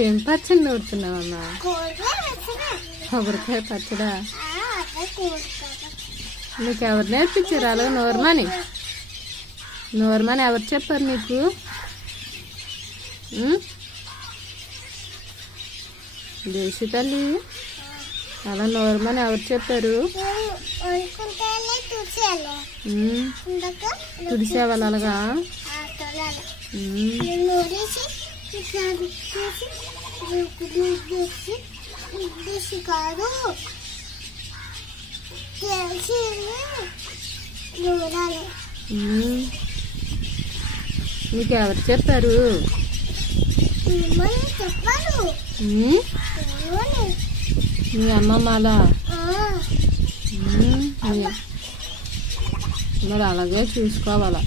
ఏం పచ్చడి నూరుతున్నావమ్మా? కొబ్బరికాయ పచ్చడా? నీకు ఎవరు నేర్పించారు అలాగే నూరమని? నూరమని ఎవరు చెప్పారు నీకు? దేశీ తల్లి, అలా నూరమని ఎవరు చెప్పారు? తుడిసేవాళ్ళు అలాగా? నీకెవరు చెప్పారు? మీ అమ్మమ్మ అలా? మరి అలాగే చూసుకోవాలా?